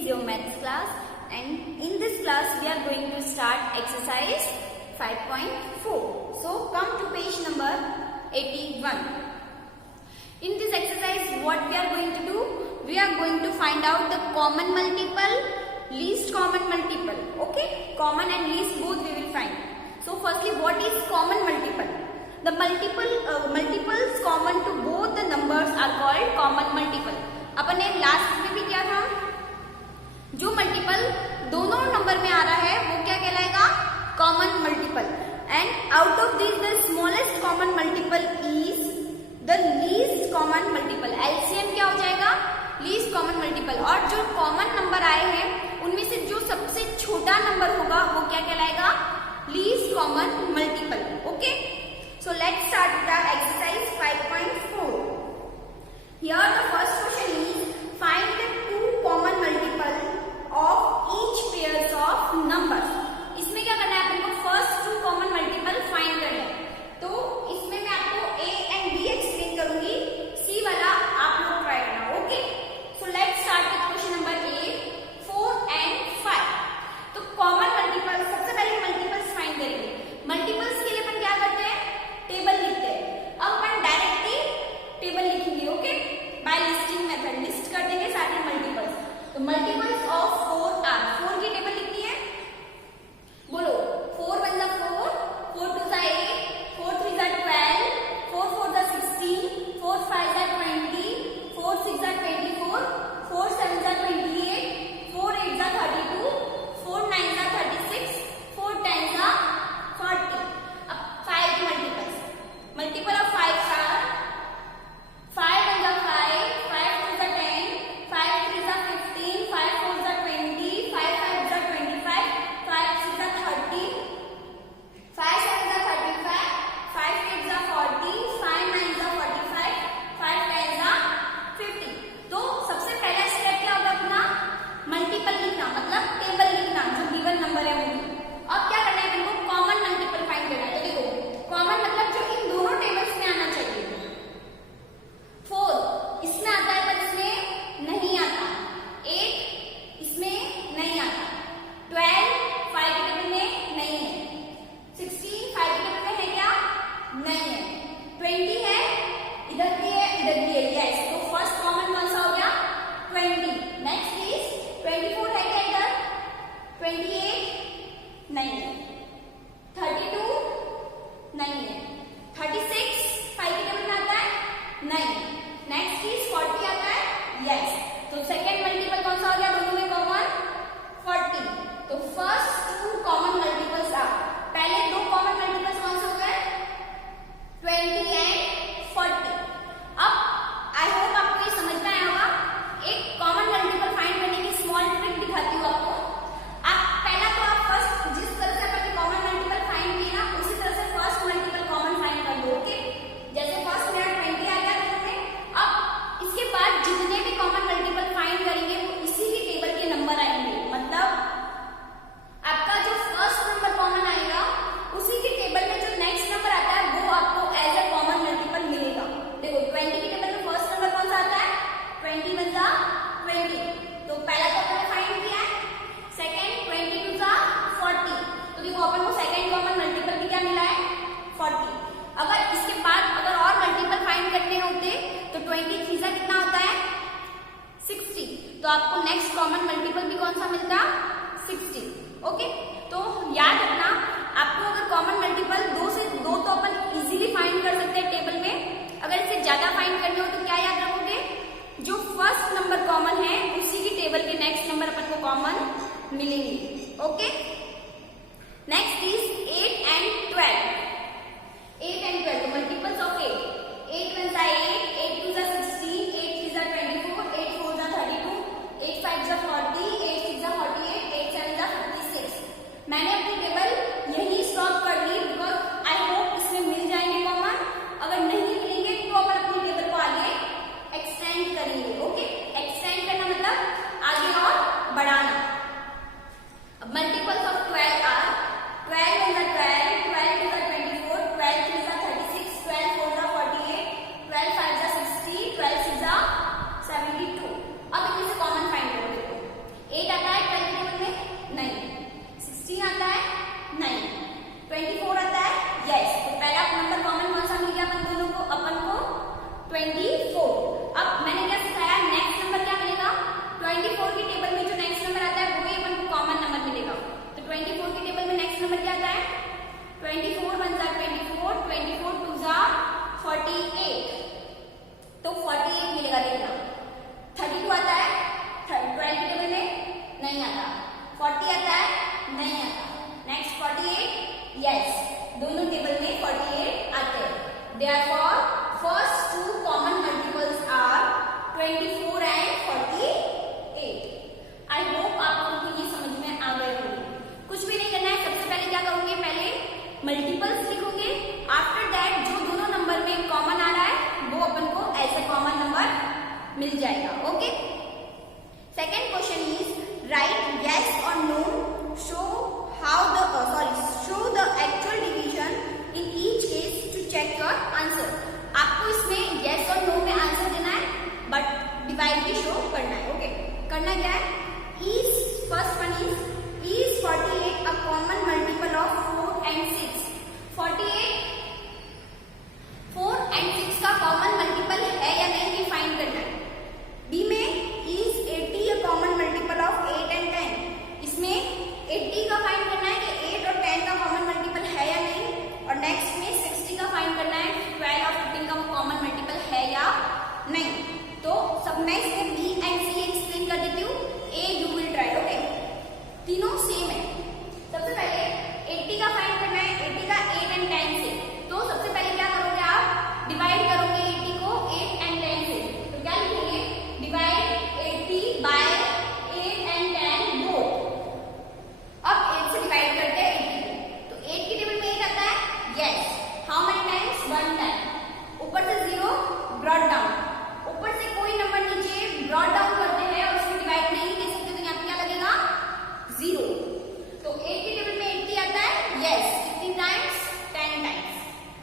is your maths class, and in this class we are going to start exercise 5.4. So come to page number 81. In this exercise what we are going to do? We are going to find out the common multiple, least common multiple. Okay, common and least both we will find. So firstly, what is common multiple? The multiples common to both the numbers are called common multiple. अपन ने last में भी क्या था, जो multiple दोनों number में आ रहा है वो क्या कहलाएगा? Common multiple. And out of this the smallest common multiple is the least common multiple. LCM क्या हो जाएगा? Least common multiple. और जो कॉमन नंबर आए हैं उनमें से जो सबसे छोटा नंबर होगा वो क्या कहलाएगा? Least common multiple. Okay, so let's start with our exercise 5.4. Here the first question is find the two common multiple of each pairs of numbers. इसमें क्या करना है अपन को? First to common multiple find करना है. तो इसमें मैं आपको A and B एक्सप्लेन करूंगी, C वाला आप लोग ट्राई करना. Okay, so let's start with question number A, 4 and 5. तो कॉमन मल्टीपल, सबसे पहले मल्टीपल्स फाइंड करेंगे. मल्टीपल्स के लिए अपन क्या करते हैं? टेबल लिखते हैं. अब अपन डायरेक्टली टेबल लिखेंगे. Okay, by listing method list कर देंगे सारे मल्टीपल्स. तो मल्टीपल्स ऑफ 4 आर, 4 की टेबल लिखनी है. बोलो, 4 1 4, 4 2 8, 4 3 12, 4 4 16, 4 5 20, 4 6 24, 4 7 28, 4 8 32, 4 9 36, 4 10 40. अब 5 मल्टीपल्स. Multiple of 5 are 5 1 5, 5 2 10, 5 3 15, 5 4 20, 5 5 25, 5 6 30, 5 7 35, 5 8 40, 5 9 45, 5 10 50. तो सबसे पहला स्टेप क्या होगा अपना? मल्टीपल लिखना, मतलब टेबल लिखना जो गिवन नंबर है वो. अब क्या करना है हमको? कॉमन मल्टीपल फाइंड करना है. तो देखो, कॉमन मतलब जो इन दोनों टेबल्स में आना चाहिए. 4 इसमें आता है पर इसमें नहीं आता. 8 इसमें नहीं आता. 12 5 की टेबल में नहीं है. 16 5 की टेबल में है क्या? नहीं है. 20 है, इधर भी है, इधर भी है. यस, तो फर्स्ट कॉमन कौन सा हो गया? 20. नेक्स्ट इज 24 है क्या इधर? 28 नहीं है. 32 नहीं है. 36 5 की टेबल में आता है? नहीं. नेक्स्ट इज 40 आता है? यस. तो सेकेंड मल्टीपल कौन सा हो गया दोनों में कॉमन? 40. तो फर्स्ट टू कॉमन मल्टीपल्स आ. पहले दो कॉमन मल्टीपल्स कौन से हो गए? 20 एंड 40. अब आई होप आपको ये समझ में आया होगा. एक कॉमन मल्टीपल फाइंड करने की स्मॉल ट्रिक दिखाती हूँ आपको. आप पहला तो आप फर्स्ट जिस तरह से अपन कॉमन मल्टीपल फाइंड किए ना उसी तरह से फर्स्ट मल्टीपल कॉमन फाइंड कर लो. ओके, जैसे फर्स्ट मेरा 20 आ गया तुमने. अब इसके बाद जितने भी कॉमन मल्टीपल फाइंड करेंगे वो इसी की टेबल के नंबर आएंगे. मतलब आपका जो फर्स्ट नंबर कॉमन आएगा उसी की टेबल में जो नेक्स्ट नंबर आता है वो आपको एज ए कॉमन मल्टीपल मिलेगा. देखो 20 की टेबल में फर्स्ट नंबर कौन सा आता है? 20 1 20. तो पहला तो आपने फाइंड किया है. सेकंड 22 40. तो देखो अपन को सेकंड कॉमन मल्टीपल भी क्या मिला है? 40. अगर इसके बाद अगर और मल्टीपल फाइंड करने होते तो 23 से कितना होता है? 60. तो आपको नेक्स्ट कॉमन मल्टीपल भी कौन सा मिलता? 60. ओके, तो याद रखना आपको अगर कॉमन मल्टीपल 2 से 2 तो अपन इजीली फाइंड कर सकते हैं टेबल में. अगर इससे ज्यादा फाइंड करने हो तो क्या याद रखोगे? जो फर्स्ट नंबर कॉमन है उसी की टेबल के नेक्स्ट नंबर अपन को कॉमन मिलेंगे. Okay, next is 8 and 12. 8 and 12 तो मल्टीपल्स ऑफ 8. 8 1 8, 8 2 16, 8 3 24, 8 4 32, 8 5 40, 8 6 48, 8 7 56. मैंने अपनी टेबल यही स्टॉप कर ली बिकॉज आई होप इसमें मिल जाएंगे कॉमन. अगर नहीं मिलेंगे तो अपन अपनी टेबल को आगे एक्सटेंड करेंगे. ओके, एक्सटेंड करना मतलब आगे और बढ़ाना. अब मल्टीपल्स ऑफ 12 आर 12 1 12, 12 2 डिवाइड भी शो करना है। ओके, करना क्या है, is first one is 48 a common multiple of 4 and 6। 48 4 and 6 का कॉमन मल्टीपल है या नहीं ये फाइंड करना है। बी में is 80 a common multiple of 8 and 10। इसमें 80 का फाइंड करना है कि 8 और 10 का कॉमन मल्टीपल है या नहीं, और नेक्स्ट में 60 का फाइंड करना है 12 और 15 का कॉमन मल्टीपल है या नहीं। तो सब मैं इसमें बी एंड सी एक्सप्लेन कर देती हूँ, ए यू विल ट्राई। ओके, तीनों सेम है। सबसे पहले 80 का फाइंड करना है, 80 का 8 and 10 से। तो सबसे पहले क्या करोगे आप, डिवाइड करोगे 80 को 8 and 10 से। तो क्या लिखेंगे, डिवाइड 80 बाय 8 and 10 बोथ। अब 8 से डिवाइड करते हैं 80, तो 8 की टेबल में 8 आता है, yes. How many times, 1 time. ऊपर से 0 ब्रॉट डाउन, ऊपर से कोई नंबर नीचे ब्रॉट डाउन करते हैं और उसको डिवाइड नहीं दे सकते, तो यहाँ पे क्या लगेगा, 0। तो 8 की टेबल में 80 आता है, यस। कितनी टाइम्स, 10 टाइम्स।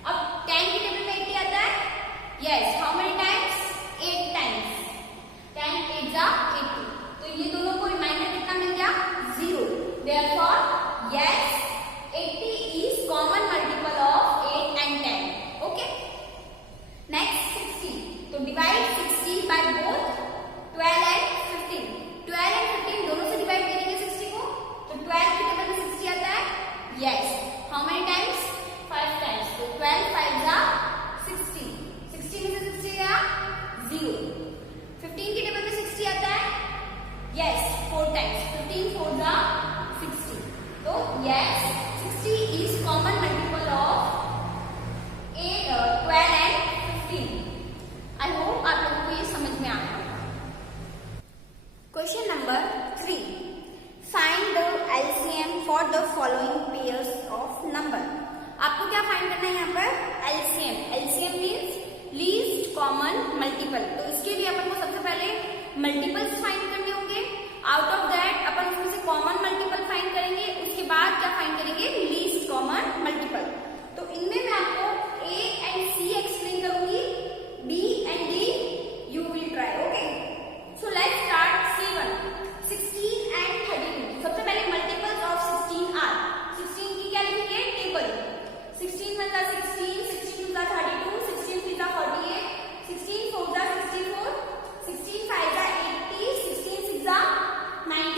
अब 10 की टेबल में 80 आता है, yes. How many times, 8 times. 10 8 जा 80। तो ये दोनों को रिमाइंडर कितना मिल गया, 0। Therefore, yes, 80 is common multiple of 8 and 10. Okay. Next 60. तो divide 60 by both 12 and 15. 12 and 15 दोनों से डिवाइड करेंगे 60 को, तो 12 की टेबल में 60 आता है, yes. How many times, 5 times. तो 12 5 जा 60. 60 में से 60 गया 0. 15 की टेबल में 60 आता है, yes, 4 times. 15 4 जा 60. तो yes, 60 is common multiple of 12 and 15. I hope आप लोगों को ये समझ में आ गया। Question number 3. Find the LCM for the following pairs of number. आपको क्या फाइंड करना है यहाँ पर, LCM. LCM means least common multiple. तो इसके लिए अपन को सबसे पहले मल्टीपल्स फाइंड करने होंगे। आउट ऑफ दैट अपन उसमें से कॉमन मल्टीपल फाइंड करेंगे, उसके बाद क्या फाइंड करेंगे, लीस्ट कॉमन मल्टीपल। तो इनमें मैं आपको ए एंड सी एक्सप्लेन करूंगी, B and D you will try. Okay, so let's start C1, 16 and 32। सबसे पहले मल्टीपल्स ऑफ 16 आर। 16 की क्या लिखेंगे, टेबल। 16 1 जा 16, 16 2 जा 32, 16 3 जा 48, 16 4 जा 64, 16 5 जा 80, 16 6 जा 90।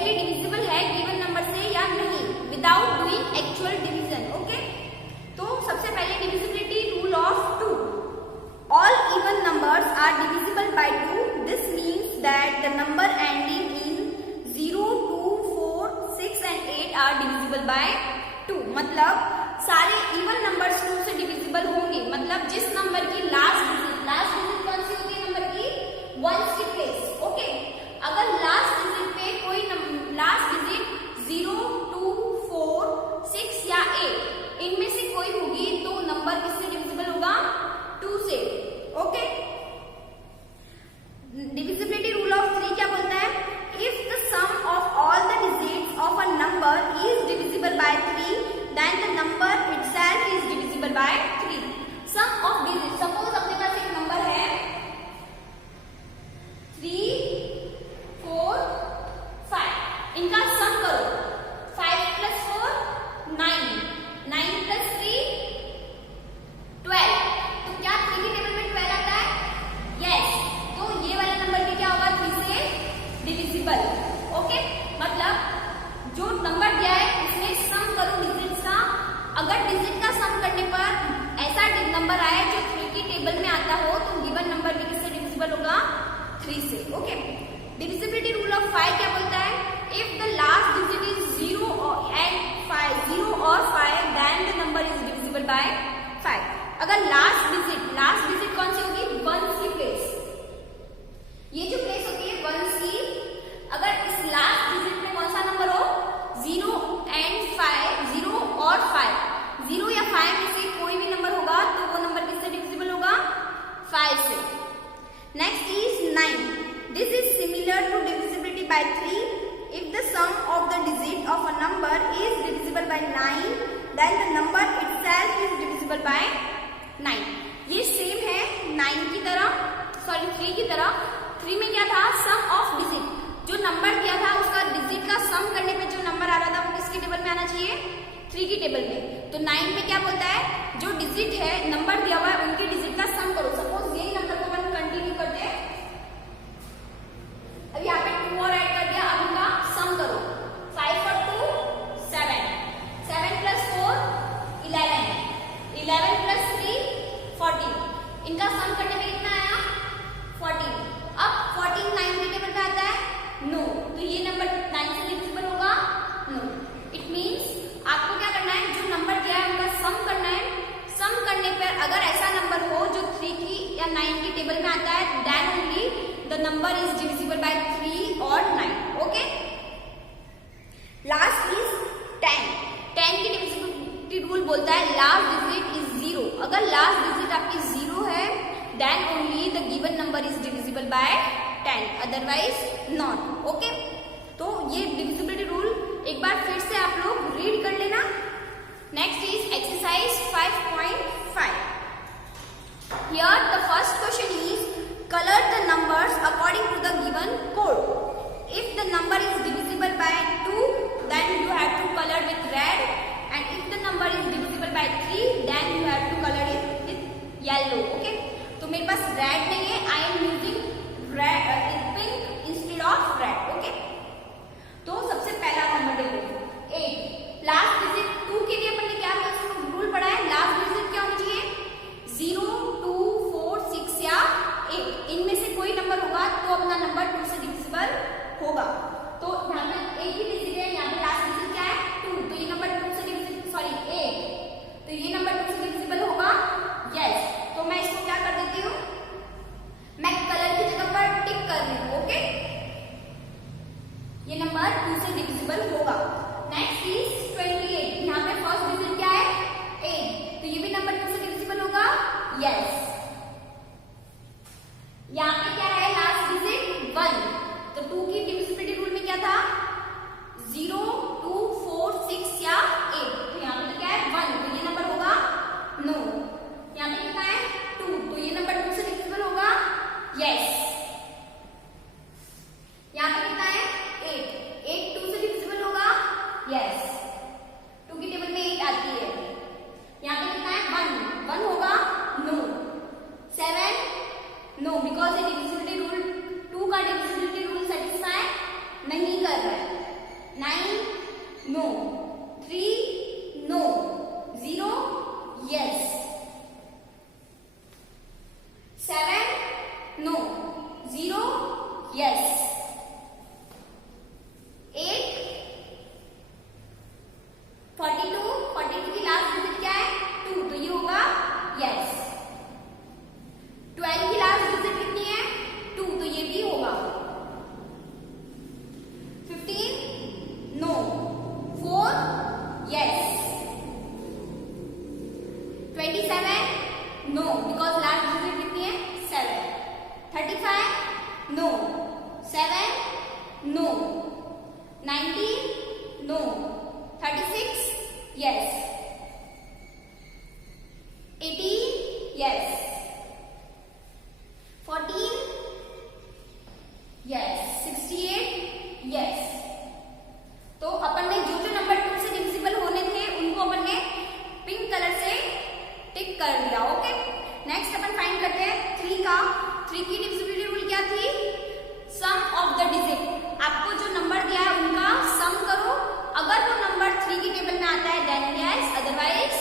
एग्जैक्टली डिविजिबल है गिवन नंबर से या नहीं without doing actual division. Okay, तो सबसे पहले divisibility rule of 2। All even numbers are divisible by 2। This means that the number ending in 0, 2, 4, 6 and 8 are divisible by 2। मतलब सारे इवन नंबर्स 2 से डिविजिबल होंगे। मतलब जिस नंबर की लास्ट डिजिट कौन सी होती है नंबर की? वंस की प्लेस। ओके, अगर लास्ट डिजिट पे कोई लास्ट डिजिट 0, 2, 4, 6 या 8 इनमें से कोई होगी तो नंबर किससे डिविजिबल होगा? 2 से। ओके, डिविजिबिलिटी रूल ऑफ 3 क्या बोलता है? If the sum of all the digits of a number is divisible by 3 then the number itself is divisible by 3. Sum of digits, suppose अपने पास एक नंबर है 3, 4, 5, इनका सम करो। 5 plus 4 9, 9 plus 3 12। तो क्या 3 की टेबल में 12 आता है? यस, तो ये वाला नंबर भी क्या होगा? 3 से डिविजिबल। ओके, मतलब जो नंबर दिया है उसमें सम करो डिजिट्स का। अगर डिजिट का सम करने पर ऐसा नंबर आए जो 3 की टेबल में आता हो तो गिवन नंबर भी किससे डिविजिबल होगा? 3 से। ओके, डिविजिबिलिटी रूल ऑफ 5 क्या बोलता है? If the last digit is 0 and 5 then the number is divisible by 5। अगर लास्ट डिजिट कौन सी होगी? वंस की प्लेस। ये जो प्लेस होती है वंस की, अगर इस लास्ट डिजिट में कौन सा नंबर हो? 0 and 5, 0 और 5, 0 या 5 में से कोई भी नंबर होगा तो वो नंबर किससे डिविजिबल होगा? 5 से। Next is 9। This is similar to divisibility by 3। If the sum of the digit of a number is divisible by 9 then the number itself is divisible by 9। ये सेम है 9 की तरह, सॉरी 3 की तरह। 3 में क्या था? सम ऑफ डिजिट, जो नंबर दिया था उसका डिजिट का सम करने पे जो नंबर आ रहा था वो किसकी टेबल में आना चाहिए? 3 की टेबल में। तो 9 में क्या बोलता है? जो डिजिट है नंबर दिया हुआ है उनके डिजिट का सम करो। सपोज यही नंबर को हम कंटिन्यू करते हैं, अब यहाँ पे 2 और ऐड कर दिया, अब इनका सम करो। 5 और 2 7, 7 plus 4 11, 11 plus 3 14। इनका सम करने में कितना आया? 14। अब 14 9 की टेबल में आता है? नो। तो ये नंबर 9 से डिविजिबल होगा? नो। इट मीन्स आपको क्या करना है? जो नंबर दिया है उनका सम करना है। सम करने पर अगर ऐसा नंबर हो जो 3 की या 9 की टेबल में आता है then only the number is divisible by 3 और 9। Okay, last is 10। 10 की डिविजिबिलिटी रूल बोलता है लास्ट डिजिट इज 0। अगर लास्ट डिजिट आपकी 0 है then only the given number is divisible by 10, otherwise not. Okay, तो ये डिविजिबिलिटी रूल एक बार फिर से आप लोग रीड कर लेना। Next is exercise 5.5। Here the first question is colour the numbers according to the given code. If the number is divisible by 2 then you have to color with red, and if the number is divisible by 3 then you have to color it with yellow। okay, तो मेरे पास red नहीं है, I am using pink instead of red। okay, तो सबसे पहला number देखो 8। Last digit 2 के लिए अपन ने क्या रूल पढ़ा है? लास्ट डिजिट क्या होनी चाहिए? 0, 2, 4, 6 या 8 इनमें से कोई नंबर होगा तो अपना नंबर 2 यस 68 यस। तो अपन ने जो जो नंबर 2 से डिविजिबल होने थे उनको अपन ने पिंक कलर से टिक कर दिया। ओके, नेक्स्ट अपन फाइंड करते हैं 3 का। 3 की डिविजिबिलिटी रूल क्या थी? सम ऑफ द डिजिट। आपको जो नंबर दिया है उनका सम करो, अगर वो नंबर 3 की टेबल में आता है then yes, otherwise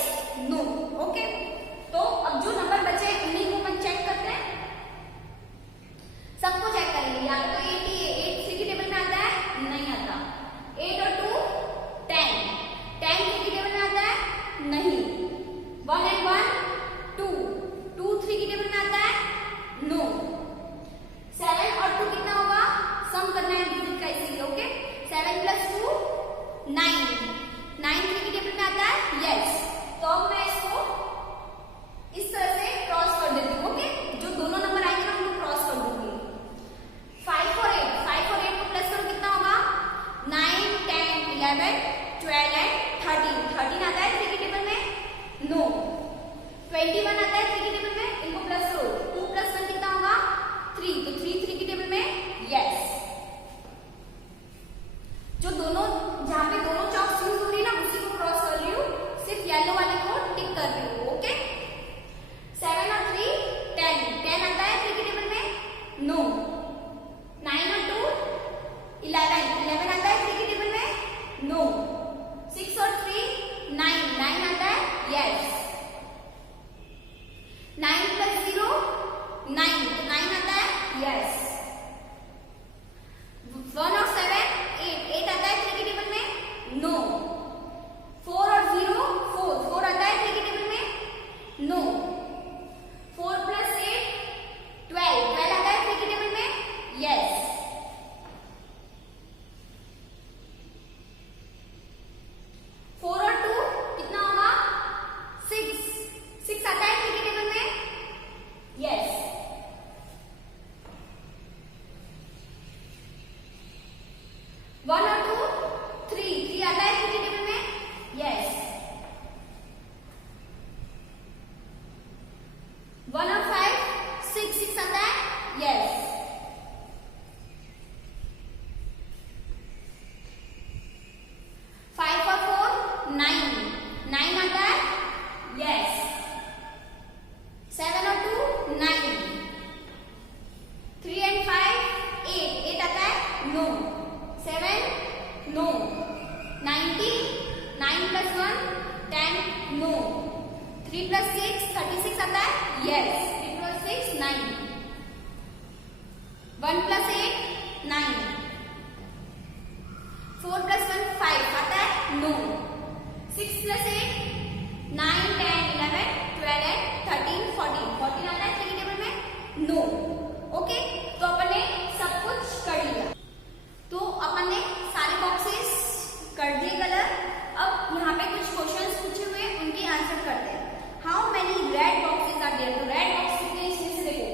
no. Okay, तो अब जो नंबर बचे उन्हीं को अपन चेक करते हैं, सबको चेक करेंगे। या तो 80 है, 8 3 की टेबल में आता है, नहीं आता। 8 और 2 10, 10 3 की टेबल में आता है, नहीं। 1 and 1 2, 2 3 की टेबल में आता है, नो। 7 और 2 कितना होगा? सम करना है डिजिट का इसीलिए। ओके, 7 + 2 9, 9 3 की टेबल में आता है, यस। तो अब मैं इसको इस तरह से क्रॉस कर देती हूँ। ओके, जो दोनों नंबर आएंगे ना उनको क्रॉस कर दूंगी। 5 और 8, 5 और 8 को प्लस करो, कितना होगा? 9 10 11 12 एंड 13, 13 आता है 3 की टेबल में, नो। 21 आता है 3 की टेबल में, इनको प्लस करो। 2 + 1 कितना होगा? 3, तो 3 3 की टेबल में, यस। जो दोनों, जहां पे दोनों चॉक्स यूज हो रही है ना उसी को क्रॉस कर रही हूँ, सिर्फ येलो वाले को टिक कर रही हूँ। ओके, 7 और 3 10, 10 आता है 3 की टेबल में, नो। 9 और 2 11, 11 आता है 3 की टेबल में, नो। 6 और 3 9, 9 आता है, यस। 9 + 0 9, 9 आता है, यस। 1 और 7 8, 8 आता है 3 की टेबल में, नो। 4 और 0 4, 4 आता है 3 की टेबल में, नो। 4 + 8 12, 12 आता है 3 की टेबल में, यस। 4 और 2 कितना होगा? 6, 6 आता है 3 की टेबल में, यस। 1 और 2 3, 3 आता है 3 की टेबल में, यस। 1 और 5 6, 6 आता है, यस। 5 और 4 9, 9 आता है, यस। 7 और 2 9, 3 and 5 8, 8 आता है, नो। 7 नो। 90, 9 + 1 10, नो। 3 + 6 36 आता है, यस। 3 + 6 9, 1 + 8 9, 4 + 1 5 आता है, नो। 6 + 8 9 10 11 12 एंड 13 14, 14 आता है 3 की टेबल में, नो। ओके, तो अपन ने सब कुछ कर लिया। तो अपन ने सारे बॉक्सेस कर दिए कलर। अब यहाँ पे कुछ क्वेश्चंस पूछे हुए हैं, उनके आंसर करते हैं। How many red boxes are there? तो रेड बॉक्स कितने इसमें से देखो,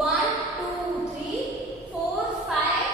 1 2 3 4 5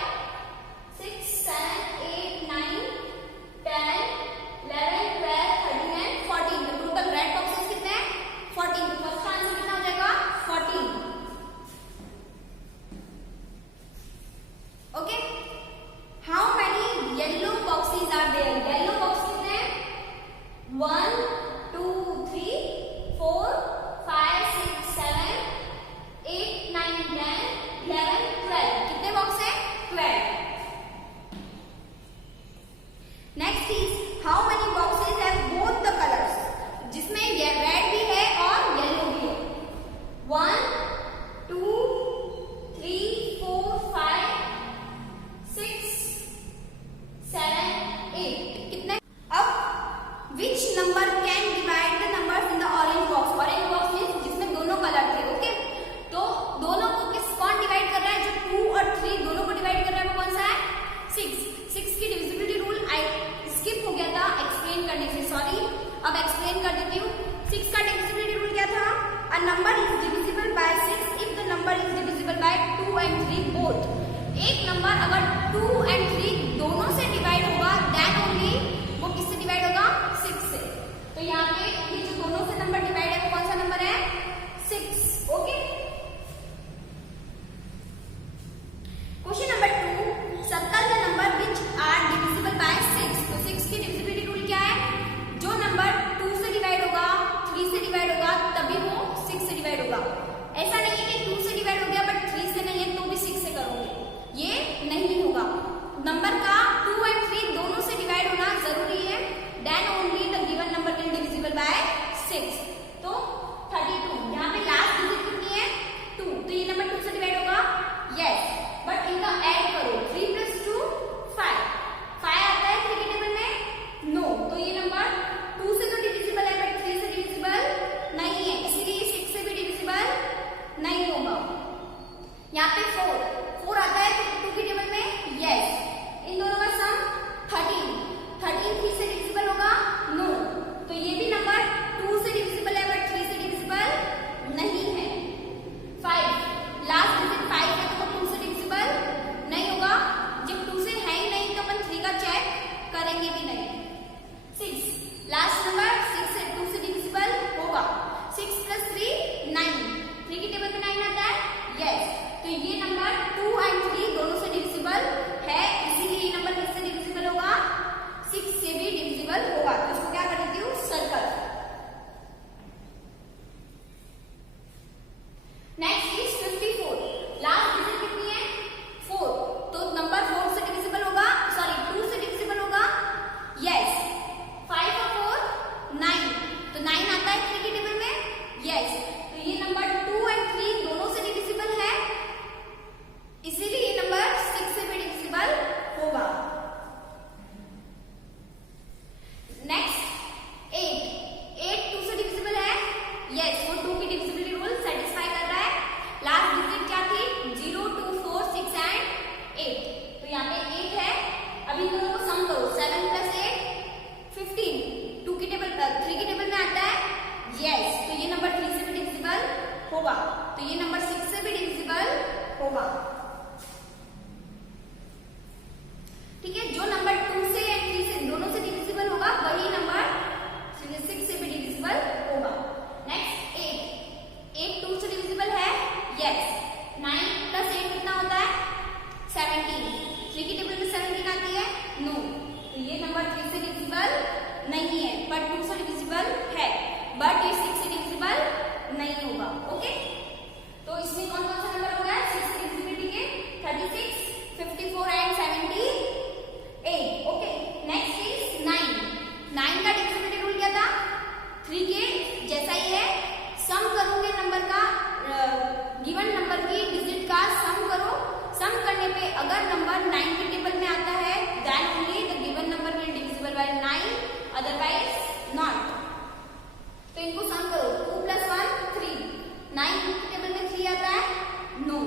नहीं है, पर 2 से डिविजिबल है, बट ये 6 से डिविजिबल नहीं होगा। ओके, तो इसमें कौन कौन सा नंबर हो गया 6 की डिविजिबिलिटी के 36, 54 एंड 78। Okay, next is 9। 9 का डिविजिबिलिटी रूल क्या था? 3 के जैसा ही है, सम करोगे नंबर का, गिवन नंबर की डिजिट का सम करो, सम करने पे अगर नंबर 9 के टेबल में आता है then only the given number will divisible by 9, otherwise not. तो इनको सम करो, 2 + 1 3। 9 के टेबल में 3 आता है? नो,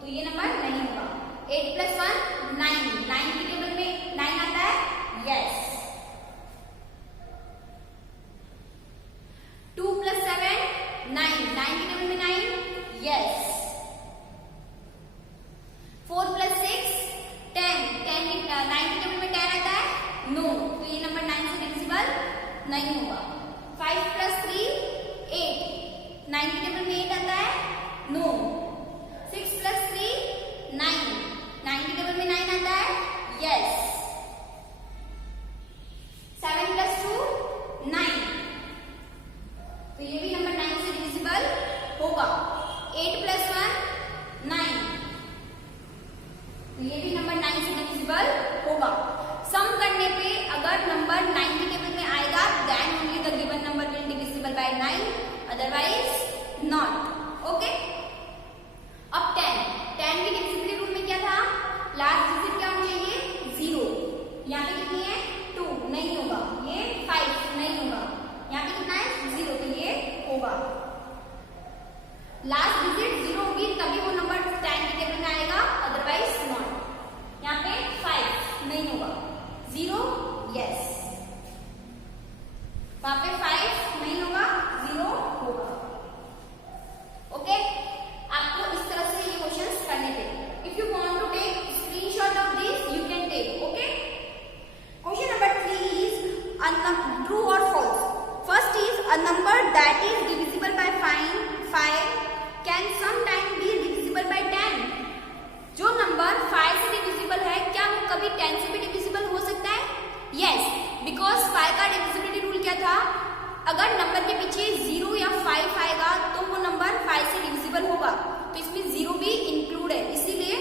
तो ये नंबर नहीं होगा। 8 + 1 9। 9 के टेबल में 9 आता है? यस। 2 + 7 9। 9 के टेबल में 9? यस। 4 + 6 10। 9 के टेबल में 10 आता है? नो, तो ये नंबर 9 से डिविजिबल नहीं होगा। 5 + 3 8। 9 के टेबल में 8 आता है? नो। 6 + 3 9। 9 के टेबल में 9 आता है? यस। 7 + 2 9। तो ये भी नंबर 9 से डिविजिबल होगा। 8 + 1 9। तो ये भी नंबर 9 से डिविजिबल होगा। सम करने पे अगर नंबर 9 के टेबल में आएगा then only the given number will divisible by 9, otherwise not. Okay, अब 10। 10 की डिविजिबिलिटी रूल में क्या था? लास्ट डिजिट क्या होना चाहिए? 0। यहाँ पे कितनी है? 2, नहीं होगा। ये 5 नहीं होगा। यहाँ पे कितना है? 0, तो ये होगा। लास्ट डिजिट 0 होगी तभी वो नंबर 10 के टेबल में आएगा, अदरवाइज नॉट। यहाँ पे 5 नहीं होगा। 0 यस। वहां पे 5 नहीं होगा, 0 होगा। ओके, आपको इस तरह से ये क्वेश्चंस करने थे। If you want to take screenshot of this you can take. Okay, question number 3 is true और false. First is a number that is divisible by 5 can sometime be divisible by 10। जो number 5 से divisible है क्या वो कभी 10 से भी divisible हो सकता है? यस, बिकॉज 5 का डिविजिबिलिटी रूल क्या था? अगर नंबर के पीछे 0 या 5 आएगा तो वो नंबर 5 से डिविजिबल होगा, तो इसमें 0 भी इंक्लूड है। इसीलिए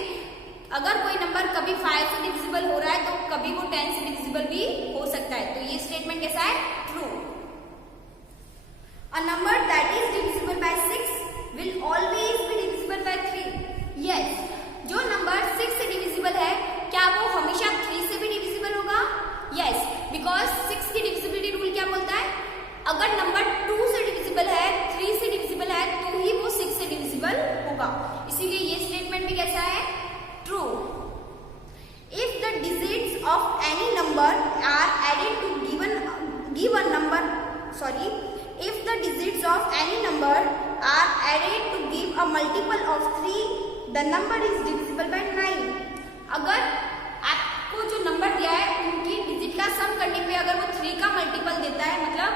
अगर कोई नंबर कभी 5 से डिविजिबल हो रहा है तो कभी वो 10 से डिविजिबल भी हो सकता है। तो ये स्टेटमेंट कैसा है? True. A number that is divisible bye 6 will always be divisible by 3. Yes, जो नंबर 6 से डिविजिबल है क्या वो हमेशा 3 से भी डिविजिबल होगा? Yes, because 6 की डिविजिबिलिटी रूल क्या बोलता है? अगर नंबर 2 से डिविजिबल है, 3 से डिविजिबल है तो ही वो 6 से डिविजिबल होगा। इसीलिए ये स्टेटमेंट भी कैसा है? True. If the digits of any number are added to given number, if the digits of any number are added to give a multiple of 3, the number is divisible by 9. अगर आपको जो number दिया है उनकी digit का सम करने पे अगर वो 3 का मल्टीपल देता है, मतलब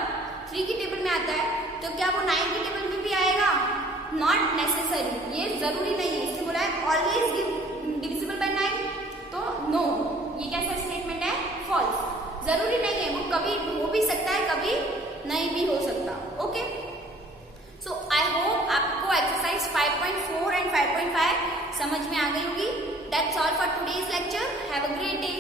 3 की टेबल में आता है, तो क्या वो 9 की टेबल में भी आएगा? नॉट नेसेसरी, ये जरूरी नहीं है। इससे बोला है ऑलवेज डिविजिबल बाय 9, तो नो, ये कैसा स्टेटमेंट है? फॉल्स। जरूरी नहीं है, वो कभी हो भी सकता है, कभी नहीं भी हो सकता। ओके, सो आई होप आपको एक्सरसाइज 5.4 एंड 5.5 समझ में आ गई होगी। That's all for today's lecture. Have a great day.